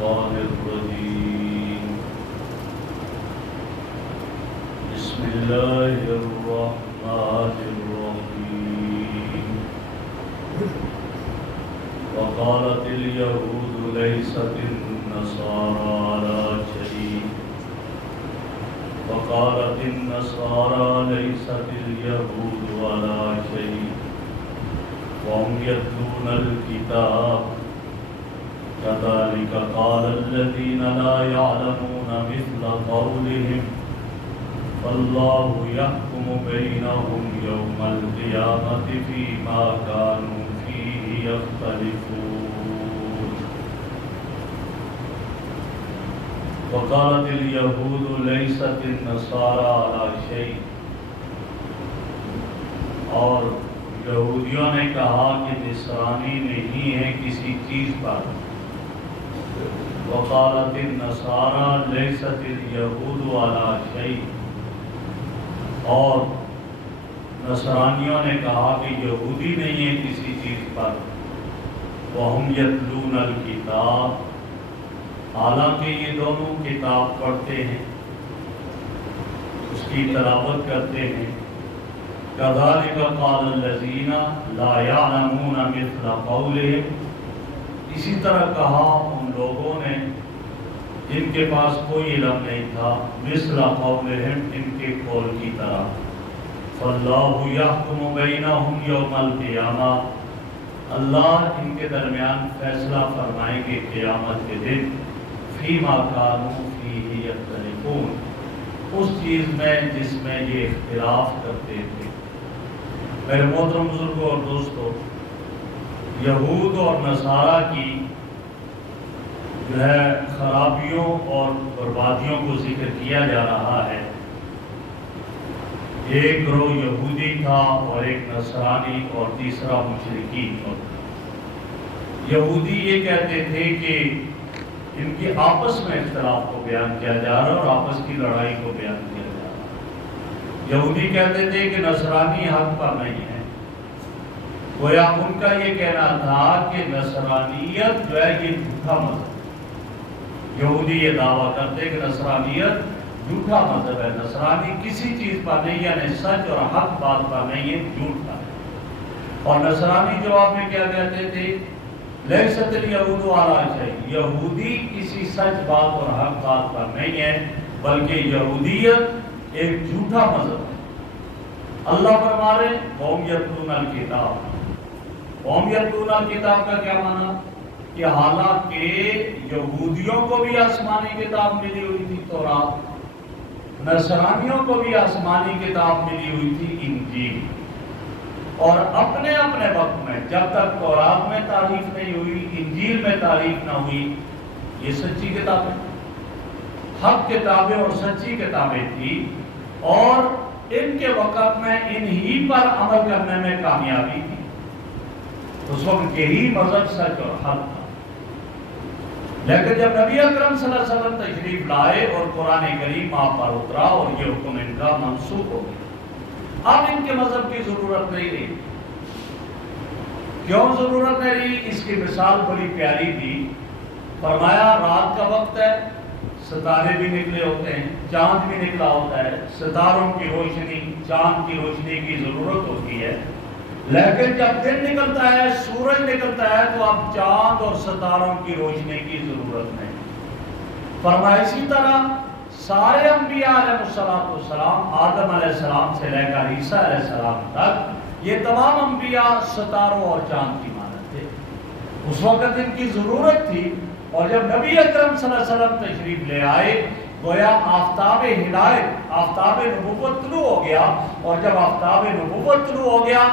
الشيطان الرجيم بسم الله الرحمن الرحيم وقالت اليهود ليست النصارى على شيء وقالت النصارى ليست اليهود على شيء وهم يتلون الكتاب كذلك قال الذين لا يعلمون مثل قولهم فالله يحكم بينهم يوم القيامة فيما كانوا فيه يختلفون وقالت اليهود ليست النصارى على شيء اور یہودیوں نے کہا کہ نصرانی نہیں ہے کسی چیز پر. وقالت النصارى ليست اليهود على شيء اور نصرانیوں نے کہا کہ یہودی نہیں ہے کسی چیز پر. وهم يتلون الكتاب حالانکہ یہ دونوں کتاب پڑھتے ہیں اس کی تلاوت کرتے ہیں. كذلك قال الذين لا يعلمون مثل قولهم اسی طرح کہا ان لوگوں نے جن کے پاس کوئی علم نہیں تھا مثل قولهم ان کے قول کی طرح. فاللہ یحکم بینہم یوم القیامہ اللہ ان کے درمیان فیصلہ فرمائیں گے قیامت کے دن فیما کانوا فیہ یختلفون اس چیز میں جس میں یہ اختلاف کرتے تھے. میرے محترم بزرگوں اور دوستو، یہود اور نصارہ کی جو ہے خرابیوں اور بربادیوں کو ذکر کیا جا رہا ہے. ایک گروہ یہودی تھا اور ایک نصرانی اور تیسرا مشرکین تھا. یہودی یہ کہتے تھے کہ ان کی آپس میں اختلاف کو بیان کیا جا رہا ہے اور آپس کی لڑائی کو بیان کیا جا رہا ہے. یہودی کہتے تھے کہ نصرانی حق پر نہیں ہے. گویا ان کا یہ کہنا تھا کہ نصرانیت جو ہے یہ جھوٹا مذہب. یہودی یہ دعویٰ کرتے کہ نصرانیت جھوٹا مذہب ہے، نصرانی کسی چیز پر نہیں، یعنی سچ اور حق بات پر نہیں ہے، جھوٹ پر ہے. اور نصرانی جواب میں کیا کہتے تھے؟ لیست الیہود علی شیء یہودی کسی سچ بات اور حق بات پر نہیں ہے بلکہ یہودیت ایک جھوٹا مذہب ہے. اللہ فرما رہے قوم یتلون الکتاب. قوم یتلون الکتاب کا کیا معنی؟ کہ حالانکہ یہودیوں کو بھی آسمانی کتاب ملی ہوئی تھی تورات، نصرانیوں کو بھی آسمانی کتاب ملی ہوئی تھی انجیل، اور اپنے اپنے وقت میں جب تک تورات میں تعریف نہیں ہوئی، انجیل میں تعریف نہ ہوئی، یہ سچی کتابیں، حق کتابیں اور سچی کتابیں تھی، اور ان کے وقت میں انہی پر عمل کرنے میں کامیابی تھی. اس وقت یہی مذہب سچ اور حق تھا. لیکن جب نبی اکرم صلی اللہ علیہ وسلم تشریف لائے اور قرآن کریم آپ پر اترا اور یہ حکم ان کا منسوخ ہو گیا، اب ان کے مذہب کی ضرورت نہیں رہی. کیوں ضرورت نہیں رہی؟ اس کی مثال بڑی پیاری تھی. فرمایا رات کا وقت ہے، ستارے بھی نکلے ہوتے ہیں، چاند بھی نکلا ہوتا ہے، ستاروں کی روشنی، چاند کی روشنی کی ضرورت ہوتی ہے. لیکن جب دن نکلتا ہے، سورج نکلتا ہے، تو اب چاند اور ستاروں کی روشنی کی ضرورت نہیں. فرمایا اسی طرح سارے انبیاء علیہ السلام، آدم علیہ السلام سے لے کر عیسیٰ علیہ السلام تک، یہ تمام انبیاء ستاروں اور چاند کی مانند تھے. اس وقت ان کی ضرورت تھی، اور جب نبی اکرم صلی اللہ علیہ وسلم تشریف لے آئے گویا آفتاب ہدایت، آفتاب نبوت طلوع ہو گیا. اور جب آفتاب نبوت طلوع ہو گیا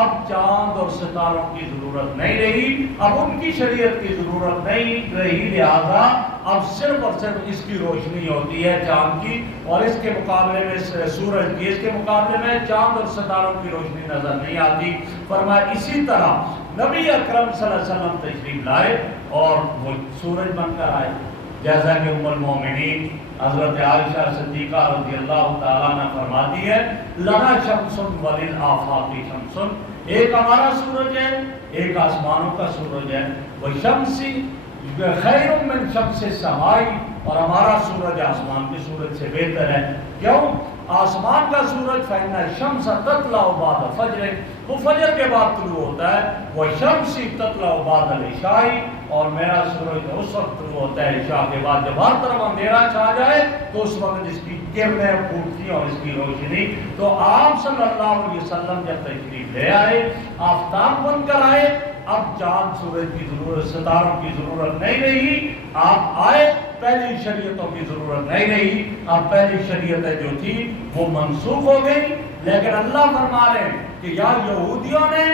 اب چاند اور ستاروں کی ضرورت نہیں رہی، اب ان کی شریعت کی ضرورت نہیں رہی. لہذا اب صرف اور صرف اس کی روشنی ہوتی ہے چاند کی، اور اس کے مقابلے میں سورج کی، اس کے مقابلے میں چاند اور ستاروں کی روشنی نظر نہیں آتی. فرمایا اسی طرح نبی اکرم صلی اللہ علیہ وسلم تشریف لائے اور وہ سورج بن کر آئے. جیسا کہ ام المومنین حضرت عائشہ صدیقہ رضی اللہ تعالیٰ نے فرماتی ہے لنا شمس وللآفاق شمس، ایک ہمارا سورج ہے، ایک آسمانوں کا سورج ہے. وہ شمسی خیر من شمس السماء، اور ہمارا سورج آسمان کے سورج سے بہتر ہے. کیوں؟ آسمان کا سورج فإن الشمس تطلع بعد فجر، وہ فجر کے بعد طلوع ہوتا ہے. والشمس تطلع بعد العشاء، اور میرا سورج اس وقت طلوع ہوتا ہے عشاء کے بعد، جب ہر طرف اندھیرا چھا جائے تو اس وقت اس کی کرنیں پھوٹتی اور اس کی روشنی. تو آپ صلی اللہ علیہ وسلم جب تشریف لے آئے، آفتاب بن کر آئے، اب چاند سورج کی ضرورت، ستاروں کی ضرورت نہیں رہی. آپ آئے، پہلی شریعتوں کی ضرورت نہیں رہی. اب پہلی شریعتیں جو تھی وہ منسوخ ہو گئی. لیکن اللہ فرما رہے ہیں کہ یا یہودیوں نے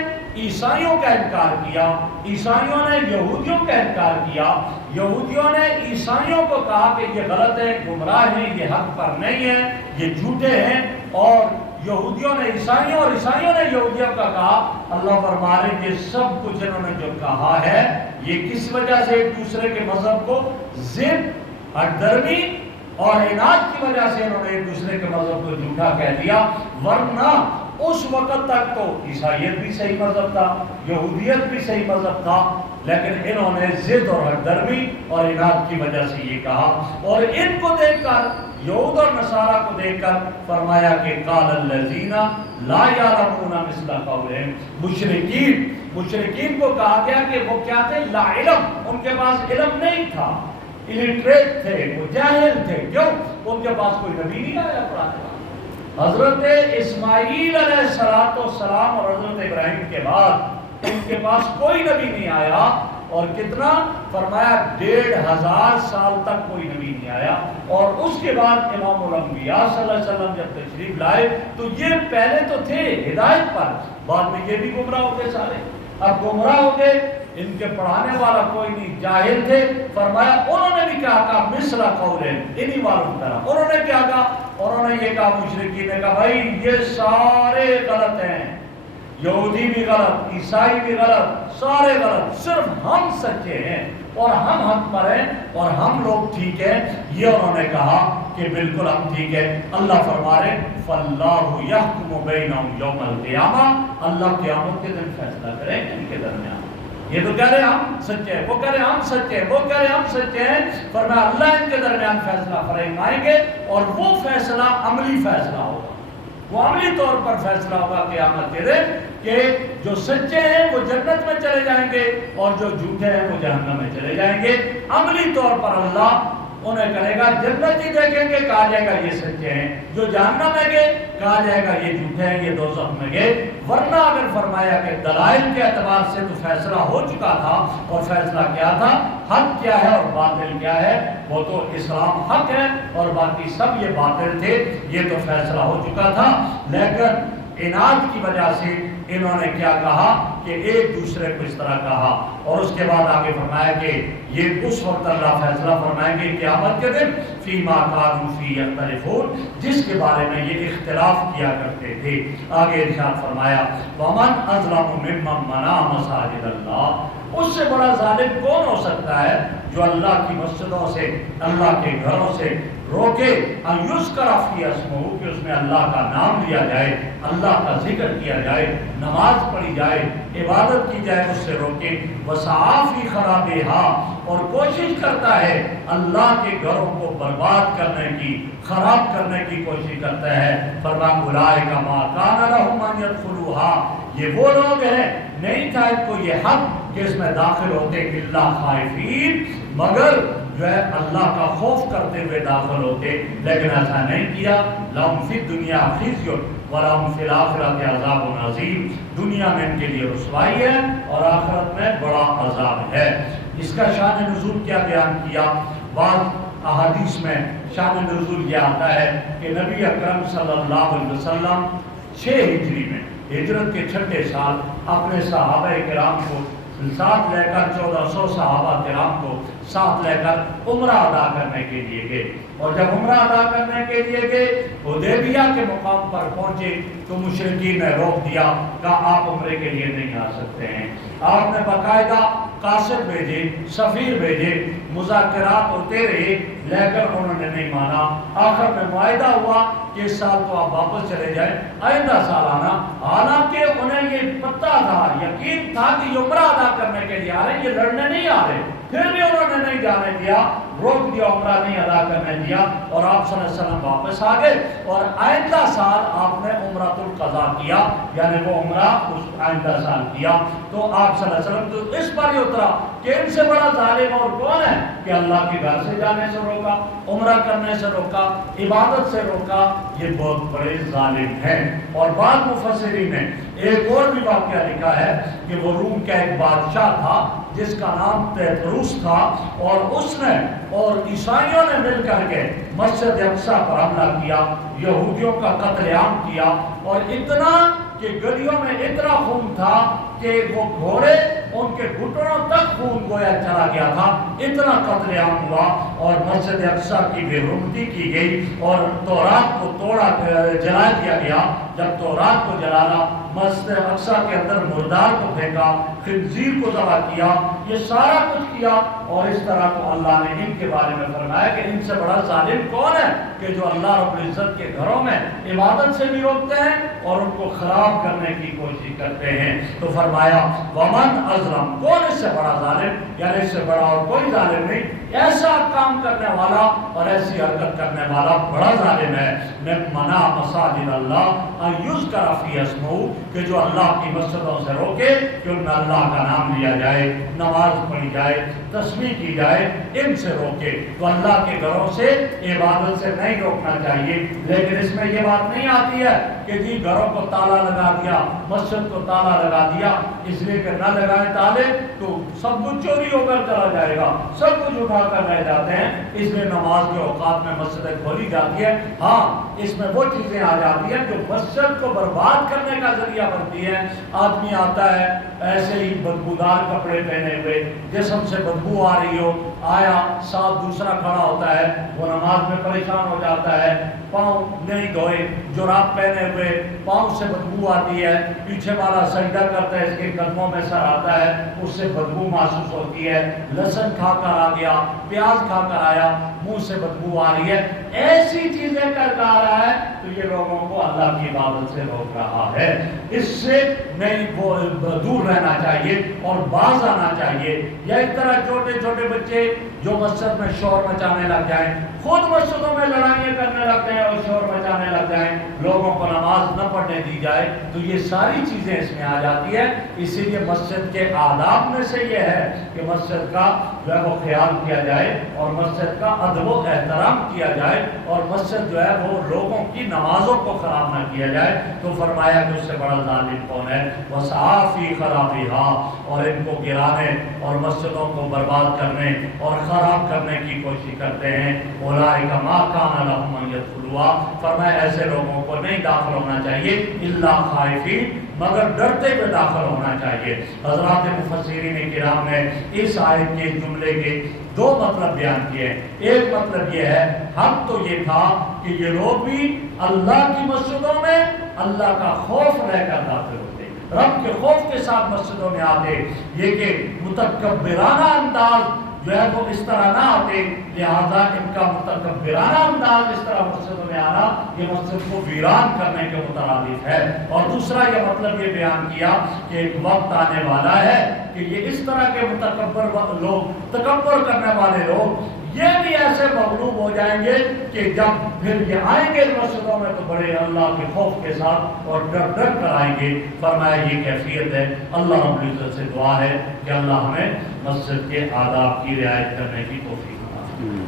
عیسائیوں کا انکار کیا، عیسائیوں نے یہودیوں کا انکار کیا، یہودیوں نے عیسائیوں کو کہا کہ یہ غلط ہے، گمراہ ہیں، یہ حق پر نہیں ہے، یہ جھوٹے ہیں. اور یہودیوں نے عیسائیوں اور عیسائیوں نے یہودیوں کا کہا. اللہ فرما رہے ہیں یہ سب کچھ انہوں نے جو کہا ہے یہ کس وجہ سے ایک دوسرے کے مذہب کو ضد، ہٹ درمی اور عناد کی وجہ سے انہوں نے ایک دوسرے کے مذہب کو جھوٹا کہہ دیا. ورنہ اس وقت تک تو عیسائیت بھی صحیح مذہب تھا، یہودیت بھی صحیح مذہب تھا، لیکن انہوں نے ضد اور ہٹ درمی اور عناد کی وجہ سے یہ کہا. اور ان کو دیکھ کر، یہود اور نصارہ کو دیکھ کر فرمایا کہ قال الذین لا یعلمون مثل قولہم، مشرکین کو کہا گیا کہ وہ کیا تھے؟ لا علم، ان کے پاس علم نہیں تھا، الٹریٹ تھے، وہ جاہل تھے. کیوں؟ ان کے پاس کوئی نبی نہیں آیا پڑھانے والا. حضرت اسماعیل علیہ السلام اور حضرت ابراہیم کے بعد ان کے پاس کوئی نبی نہیں آیا. اور کتنا فرمایا؟ 1500 سال تک کوئی نبی نہیں آیا. اور اس کے بعد امام الانبیاء صلی اللہ علیہ وسلم جب تشریف لائے تو یہ پہلے تو تھے ہدایت پر، بعد میں یہ بھی گمراہ ہو گئے سارے. اب گمراہ ہو گئے، ان کے پڑھانے والا کوئی نہیں، جاہل تھے. فرمایا انہوں نے بھی کہا مثل قولہم، انہی والوں کی طرح. انہوں نے کیا کہا؟ انہوں نے یہ کہا، مشرکین نے کہا بھائی یہ سارے غلط ہیں، یہودی بھی غلط، عیسائی بھی غلط، سارے غلط، صرف ہم سچے ہیں اور ہم حق پر ہیں اور ہم لوگ ٹھیک ہیں. یہ انہوں نے کہا کہ بالکل ہم ٹھیک ہے. اللہ فرما رہے فاللہ یحکم بینہم یوم القیامہ، اللہ قیامت کے دن فیصلہ کریں ان کے درمیان. یہ تو کہہ رہے ہم سچے ہیں، وہ کہہ رہے ہم سچے ہیں، وہ کہہ رہے ہم سچے ہیں. فرمایا اللہ ان کے درمیان فیصلہ فرمائیں گے اور وہ فیصلہ عملی فیصلہ ہوگا. وہ عملی طور پر فیصلہ ہوگا قیامت کے دن کہ جو سچے ہیں وہ جنت میں چلے جائیں گے اور جو جھوٹے ہیں وہ جہنم میں چلے جائیں گے. عملی طور پر اللہ انہیں کہے گا جنت ہی دیکھیں گے، کہا جائے گا یہ سچے ہیں. جو جہنم میں گئے کہا جائے گا یہ جھوٹے ہیں، یہ دوزخ میں گئے. ورنہ اگر فرمایا کہ دلائل کے اعتبار سے تو فیصلہ ہو چکا تھا، اور فیصلہ کیا تھا؟ حق کیا ہے اور باطل کیا ہے. وہ تو اسلام حق ہے اور باقی سب یہ باطل تھے، یہ تو فیصلہ ہو چکا تھا. لیکن عناد کی وجہ سے انہوں نے کیا کہا کہ ایک دوسرے کو اس طرح کہا. اور اس کے بعد آگے فرمایا کہ یہ اس وقت اللہ فیصلہ فرمائیں گے قیامت کے دن فیما کانوا فیہ یختلفون، جس کے بارے میں یہ اختلاف کیا کرتے تھے. آگے ارشاد فرمایا ومن اظلم ممن منع مساجد اللہ، اس سے بڑا ظالم کون ہو سکتا ہے جو اللہ کی مسجدوں سے، اللہ کے گھروں سے روکے ان یذکر فی اسمہ، کہ اس میں اللہ کا نام لیا جائے، اللہ کا ذکر کیا جائے، نماز پڑھی جائے، عبادت کی جائے، اس سے روکے. وسعی فی خرابہا، اور کوشش کرتا ہے اللہ کے گھروں کو برباد کرنے کی، خراب کرنے کی کوشش کرتا ہے. فرمایا اولئک ما کان لہم ان یدخلوہا، یہ وہ لوگ ہیں نہیں تھا ان کو یہ حق کہ اس میں داخل ہوتے الا خائفین، مگر جو ہے اللہ کا خوف کرتے ہوئے داخل ہوتے. لیکن ایسا نہیں کیا. لہم فی الدنیا خزی ولہم فی الآخرۃ عذاب عظیم، دنیا میں ان کے لیے رسوائی ہے اور آخرت میں بڑا عذاب ہے. اس کا شان نزول کیا بیان کیا؟ بعض احادیث میں شان نزول یہ آتا ہے کہ نبی اکرم صلی اللہ علیہ وسلم 6 ہجری میں، ہجرت کے 6 سال، اپنے صحابہ کرام کو ساتھ لے کر 1400 صحابہ کرام کو ساتھ لے کر عمرہ ادا کرنے کے لیے گئے. اور جب عمرہ ادا کرنے کے لیے گئے حدیبیہ کے مقام پر پہنچے تو مشرکین نے روک دیا، کہا آپ عمرے کے لیے نہیں آ سکتے ہیں. آپ نے باقاعدہ قاصد بھیجے، سفیر بھیجے، مذاکرات ہوتے رہے، لیکن انہوں نے نہیں مانا. آخر میں معاہدہ ہوا کہ اس سال تو آپ واپس چلے جائیں، آئندہ سال آنا. حالانکہ انہیں یہ پتہ تھا، یقین تھا کہ یہ عمرہ ادا کرنے کے لیے آ رہے ہیں، یہ لڑنے نہیں آ رہے. پھر بھی انہوں نے نہیں جانے دیا، روک دیا، عمرہ نہیں ادا کرنے دیا، اور آپ صلی اللہ علیہ وسلم واپس آ گئے، اور آئندہ سال آپ نے عمرۃ القضا کیا، یعنی وہ عمرہ اس آئندہ سال کیا۔ تو آپ صلی اللہ علیہ وسلم تو اس پر ہی اترا کہ ان سے بڑا ظالم اور کون ہے کہ اللہ کے گھر سے جانے سے روکا، عمرہ کرنے سے روکا، عبادت سے روکا، یہ بہت بڑے ظالم ہیں۔ اور بعض مفسرین نے ایک اور بھی واقعہ لکھا ہے کہ وہ روم کا ایک بادشاہ تھا جس کا نام تیپروس تھا، اور اس نے اور عیسائیوں نے مل کر کے مسجد اقصیٰ پر حملہ کیا، یہودیوں کا قتل عام کیا، اور اتنا کہ گلیوں میں اتنا خون تھا کہ وہ گھوڑے ان کے گھٹنوں تک خون گویا چلا گیا تھا، اتنا قتل عام ہوا، اور مسجد اقصیٰ کی بے حرمتی کی گئی، اور تورات کو جلا دیا گیا۔ جب تورات کو جلانا، مسجد اقصیٰ کے اندر مردار کو پھینکا، خنزیر کو ذبح کیا، یہ سارا کچھ کیا، اور اس طرح کو اللہ نے ان کے بارے میں فرمایا کہ ان سے بڑا ظالم کون ہے کہ جو اللہ رب العزت کے گھروں میں عبادت سے بھی روکتے ہیں اور ان کو خراب کرنے کی کوشش کرتے ہیں۔ تو فرمایا ومن اظلم، کون اس سے بڑا ظالم، یعنی اس سے بڑا اور کوئی ظالم نہیں، ایسا کام کرنے والا اور ایسی حرکت کرنے والا بڑا ظالم ہے۔ من منع مساجد اللہ ان یذکر فی اسمہ، کہ جو اللہ کی مسجدوں سے روکے کہ ان میں اللہ کا نام لیا جائے، نماز پڑھی جائے، تسبیح کی جائے، ان سے روکے۔ تو اللہ کے گھروں سے عبادت سے نہیں روکنا چاہیے، لیکن اس میں یہ بات نہیں آتی ہے کہ جی گھروں کو تالا لگا دیا، مسجد کو تالا لگا دیا، اس لیے کہ نہ لگائیں تالے تو سب کچھ چوری ہو کر چلا جائے گا، سب کچھ اٹھا کر رہ جاتے ہیں، اس لیے نماز کے اوقات میں مسجدیں کھولی جاتی ہے۔ ہاں اس میں وہ چیزیں آ جاتی ہیں جو مسجد کو برباد کرنے کا ذریعہ بنتی ہیں۔ آدمی آتا ہے ایسے ہی بدبودار کپڑے پہنے ہوئے، جسم سے بدبو آ رہی ہو، آیا ساتھ دوسرا کھڑا ہوتا ہے، وہ نماز میں پریشان ہو جاتا ہے، پاؤں نہیں دھوئے، جراب پہنے ہوئے، پاؤں سے بدبو آتی ہے، پیچھے والا سجدہ کرتا ہے، اس کے قدموں میں سر آتا ہے، اس سے بدبو محسوس ہوتی ہے، لہسن کھا کر آ گیا، پیاز کھا کر آیا، منہ سے بدبو آ رہی ہے، ایسی چیزیں کر آ رہا ہے، تو یہ لوگوں کو اللہ کی عبادت سے روک رہا ہے۔ اس سے نہیں وہ دور رہنا چاہیے اور باز آنا چاہیے۔ یا اس طرح چھوٹے چھوٹے بچے جو مسجد میں شور مچانے لگ جائیں، خود مسجدوں میں لڑائیاں کرنے لگتے ہیں اور شور مچانے لگ جائیں، لوگوں کو نماز نہ پڑھنے دی جائے، تو یہ ساری چیزیں اس میں آ جاتی ہے۔ اسی لیے مسجد کے آداب میں سے یہ ہے کہ مسجد کا جو ہے وہ خیال کیا جائے اور مسجد کا ادب و احترام کیا جائے، اور مسجد جو ہے وہ لوگوں کی نمازوں کو خراب نہ کیا جائے۔ تو فرمایا کہ اس سے بڑا ظالم کون ہے؟ وَسَعَىٰ فِي خَرَابِهَا، اور ان کو گرانے اور مسجدوں کو برباد کرنے اور خراب کرنے کی کوشش کرتے ہیں۔ اولئک ما کان لهم ان يدخلوها، فرمایا ایسے لوگوں کو نہیں داخل ہونا چاہیے، الا خائفین، مگر ڈرتے ہوئے داخل ہونا چاہیے۔ حضرات مفسرین کرام نے اس آیت کے جملے کے دو مطلب بیان کیے ہیں۔ ایک مطلب یہ ہے، حق تو یہ تھا کہ یہ لوگ بھی اللہ کی مسجدوں میں اللہ کا خوف رہ کر داخل ہوتے، رب کے خوف کے ساتھ مسجدوں میں آتے، یہ کہ متکبرانہ انداز جو ہے وہ اس طرح نہ آتے، لہذا ان کا متکبرانہ انداز اس طرح مسجدوں میں آنا یہ مسجد کو ویران کرنے کے مترادف ہے۔ اور دوسرا یہ مطلب یہ بیان کیا کہ ایک وقت آنے والا ہے کہ یہ اس طرح کے متکبر لوگ، تکبر کرنے والے لوگ، یہ بھی ایسے مغلوب ہو جائیں گے کہ جب پھر یہ آئیں گے مسجدوں میں تو بڑے اللہ کے خوف کے ساتھ اور ڈر ڈر کر آئیں گے۔ فرمایا یہ کیفیت ہے۔ اللہ رب العزت سے دعا ہے کہ اللہ ہمیں مسجد کے آداب کی رعایت کرنے کی توفیق عطا فرمائے۔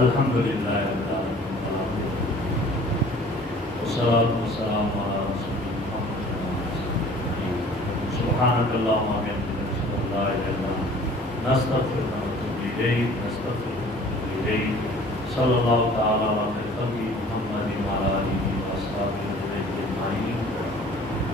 الحمدللہ رب العالمین، والصلاۃ والسلام علی رسول اللہ، سبحانک اللہم وبحمدک، اشہد ان لا الہ الا انت، نستغفرک ونتوب الیک، صلی اللہ تعالی علی خلیل محمد وعلی آلہ وصحبہ